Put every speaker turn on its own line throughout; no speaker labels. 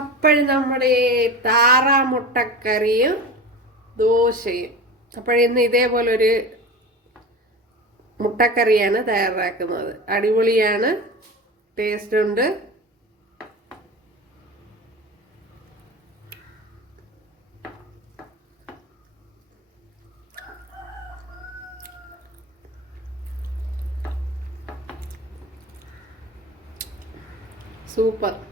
അപ്പോഴും നമ്മുടെ താറാമുട്ടക്കറിയും ദോശയും. അപ്പോഴിന്ന് ഇതേപോലൊരു മുട്ടക്കറിയാണ് തയ്യാറാക്കുന്നത്. അടിപൊളിയാണ്. ടേസ്റ്റ് ഉണ്ട്. സൂപ്പർ.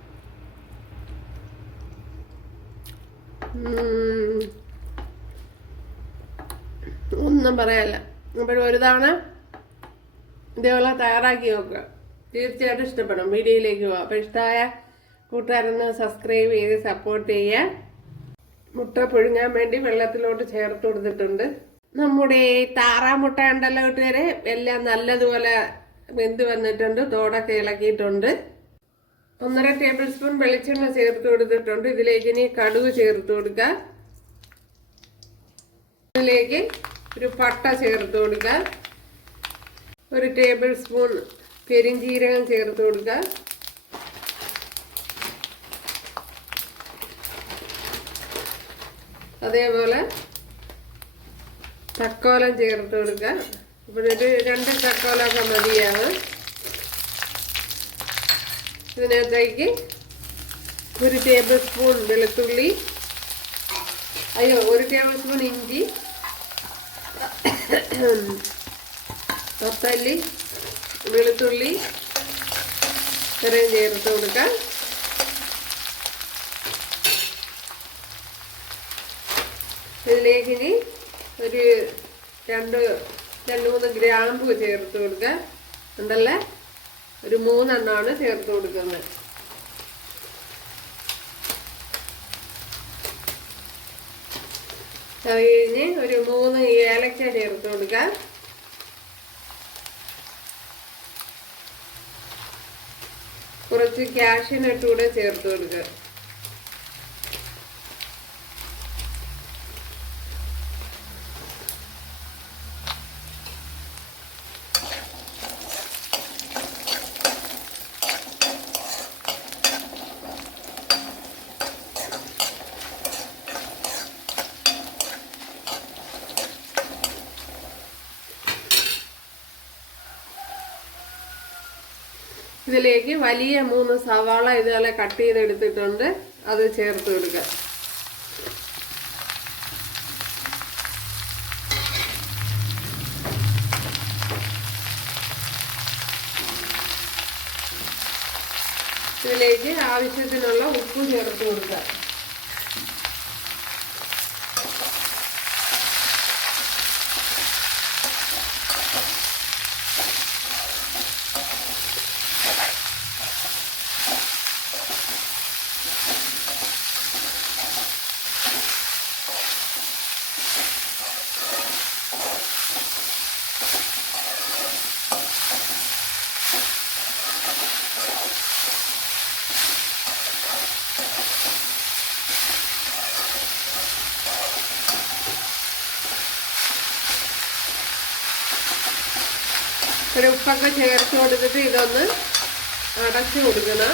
ഒന്നും പറയാല്ല. അപ്പോഴും ഒരു തവണ ഇതേപോലെ തയ്യാറാക്കി നോക്കുക. തീർച്ചയായിട്ടും ഇഷ്ടപ്പെടും. വീഡിയോയിലേക്ക് പോവാം. അപ്പോൾ ഇഷ്ടമായ കൂട്ടുകാരെന്ന് സബ്സ്ക്രൈബ് ചെയ്ത് സപ്പോർട്ട് ചെയ്യുക. മുട്ട പുഴുങ്ങാൻ വേണ്ടി വെള്ളത്തിലോട്ട് ചേർത്ത് കൊടുത്തിട്ടുണ്ട്. നമ്മുടെ ഈ താറാമുട്ട ഉണ്ടല്ലോ കൂട്ടുകാരെ എല്ലാം നല്ലതുപോലെ വെന്ത് വന്നിട്ടുണ്ട്. തോടൊക്കെ ഇളക്കിയിട്ടുണ്ട്. ഒന്നര ടേബിൾ സ്പൂൺ വെളിച്ചെണ്ണ ചേർത്ത് കൊടുത്തിട്ടുണ്ട്. ഇതിലേക്ക് ഇനി കടുക് ചേർത്ത് കൊടുക്കുക. ഇതിലേക്ക് ഒരു പട്ട ചേർത്ത് കൊടുക്കുക. ഒരു ടേബിൾ സ്പൂൺ പെരിഞ്ചീരകം ചേർത്ത് കൊടുക്കുക. അതേപോലെ തക്കോലം ചേർത്ത് കൊടുക്കുക. ഒരു രണ്ട് തക്കോലൊക്കെ മതിയാവും ഇതിനകത്തേക്ക് ഒരു ടേബിൾ സ്പൂൺ വെളുത്തുള്ളി അയ്യോ ഒരു ടേബിൾ സ്പൂൺ ഇഞ്ചി പത്തല്ലി വെളുത്തുള്ളി ഇത്രയും ചേർത്ത് കൊടുക്കാം. ഇതിലേക്ക് ഇനി ഒരു രണ്ട് രണ്ട് മൂന്ന് ഗ്രാമ്പു ചേർത്ത് കൊടുക്കുക ഉണ്ടല്ലേ? ഒരു മൂന്നെണ്ണമാണ് ചേർത്ത് കൊടുക്കുന്നത്. അത് കഴിഞ്ഞ് ഒരു മൂന്ന് ഏലക്ക ചേർത്ത് കൊടുക്കാം. കുറച്ച് ക്യാഷിനട്ട് കൂടെ ചേർത്ത് കൊടുക്കുക ഇതിലേക്ക് വലിയ മൂന്ന് സവാള ഇതുപോലെ കട്ട് ചെയ്തെടുത്തിട്ടുണ്ട്. അത് ചേർത്ത് കൊടുക്കുക ഇതിലേക്ക് ആവശ്യത്തിനുള്ള ഉപ്പ് ചേർത്ത് കൊടുക്കുക ഒരു ഉപ്പൊക്കെ ചേർത്ത് കൊടുത്തിട്ട് ഇതൊന്ന് അടച്ചു കൊടുക്കണം.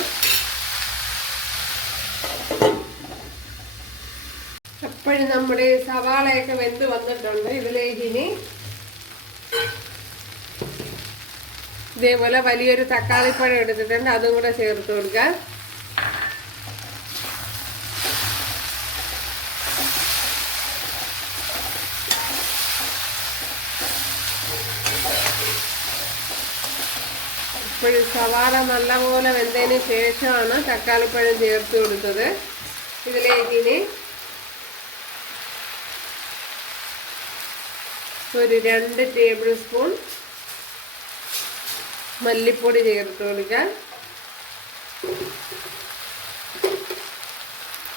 അപ്പോഴും നമ്മുടെ സവാളയൊക്കെ വെന്ത് വന്നിട്ടുണ്ട്. ഇതിലേക്ക് ഇനി ഇതേപോലെ വലിയൊരു തക്കാളിപ്പഴം എടുത്തിട്ടുണ്ട്. അതും കൂടെ ചേർത്ത് കൊടുക്കുക ഇപ്പോഴും സവാള നല്ലപോലെ വെന്തതിന് ശേഷമാണ് തക്കാളിപ്പഴം ചേർത്ത് കൊടുത്തത്. ഇതിലേക്ക് ഇനി ഒരു രണ്ട് ടേബിൾ സ്പൂൺ മല്ലിപ്പൊടി ചേർത്ത് കൊടുക്കാം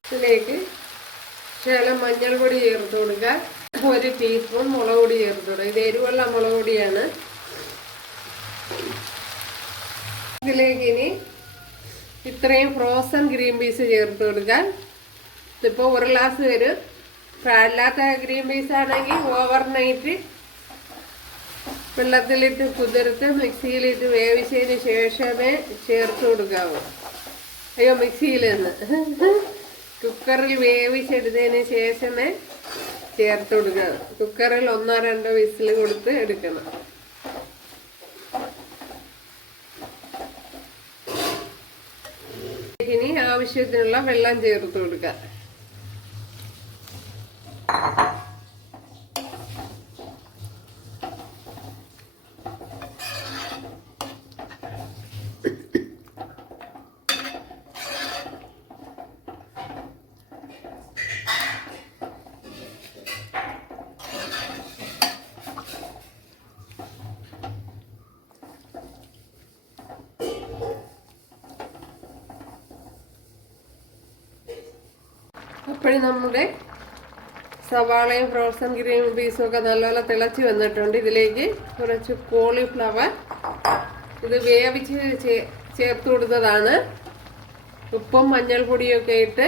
ഇതിലേക്ക് ശകലം മഞ്ഞൾപ്പൊടി ചേർത്ത് കൊടുക്കാം ഒരു ടീസ്പൂൺ മുളക് പൊടി ചേർത്ത് കൊടുക്കുക. ഇത് എരിവുള്ള മുളക് പൊടിയാണ് ഇതിലേക്ക് ഇനി ഇത്രയും ഫ്രോസൺ ഗ്രീൻ പീസ് ചേർത്ത് കൊടുക്കാൻ. ഇതിപ്പോൾ ഒരു ഗ്ലാസ് വരും അല്ലാത്ത ഗ്രീൻ പീസ് ആണെങ്കിൽ ഓവർ നൈറ്റ് വെള്ളത്തിലിട്ട് കുതിർത്ത് മിക്സിയിലിട്ട് വേവിച്ചതിന് ശേഷമേ ചേർത്ത് കൊടുക്കാവൂ. അയ്യോ മിക്സിയിൽ നിന്ന് കുക്കറിൽ വേവിച്ചെടുത്തതിന് ശേഷമേ ചേർത്ത് കൊടുക്കണം കുക്കറിൽ ഒന്നോ രണ്ടോ വിസിൽ കൊടുത്ത് എടുക്കണം ഇനി ആവശ്യത്തിനുള്ള വെള്ളം ചേർത്ത് കൊടുക്കുക. അപ്പോഴും നമ്മുടെ സവാളയും ഫ്രോസൺ ഗ്രീൻ പീസും ഒക്കെ നല്ലപോലെ തിളച്ച് വന്നിട്ടുണ്ട്. ഇതിലേക്ക് കുറച്ച് കോളിഫ്ലവർ. ഇത് വേവിച്ച് ചേർത്ത് കൊടുത്തതാണ്. ഉപ്പും മഞ്ഞൾപ്പൊടിയൊക്കെ ഇട്ട്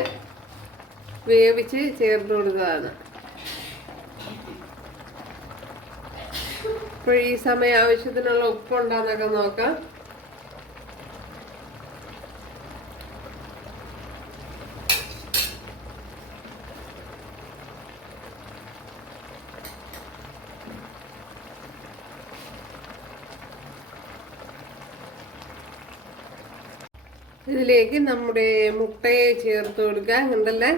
വേവിച്ച് ചേർത്ത് കൊടുത്തതാണ്. അപ്പോൾ ഈ സമയം ആവശ്യത്തിനുള്ള ഉപ്പുണ്ടാന്നൊക്കെ നോക്കാം. ഇതിലേക്ക് നമ്മുടെ മുട്ടയെ ചേർത്ത് കൊടുക്കുക ഉണ്ടല്ലേ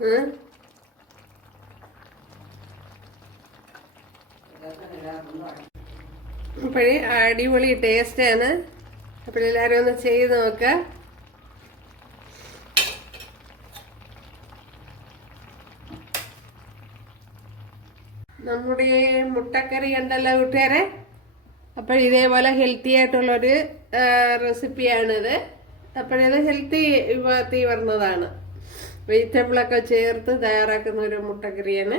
ഉം. അപ്പോഴേ അടിപൊളി ടേസ്റ്റാണ്. അപ്പോഴെല്ലാവരും ഒന്ന് ചെയ്ത് നോക്കുക നമ്മുടെ മുട്ടക്കറി ഉണ്ടല്ലോ കൂട്ടുകാരെ? അപ്പോൾ ഇതേപോലെ ഹെൽത്തി ആയിട്ടുള്ളൊരു റെസിപ്പിയാണിത്. അപ്പോഴത് ഹെൽത്തി വിഭാഗത്തിൽ വരുന്നതാണ് വെജിറ്റബിളൊക്കെ ചേർത്ത് തയ്യാറാക്കുന്ന ഒരു മുട്ടക്കറിയാണ്.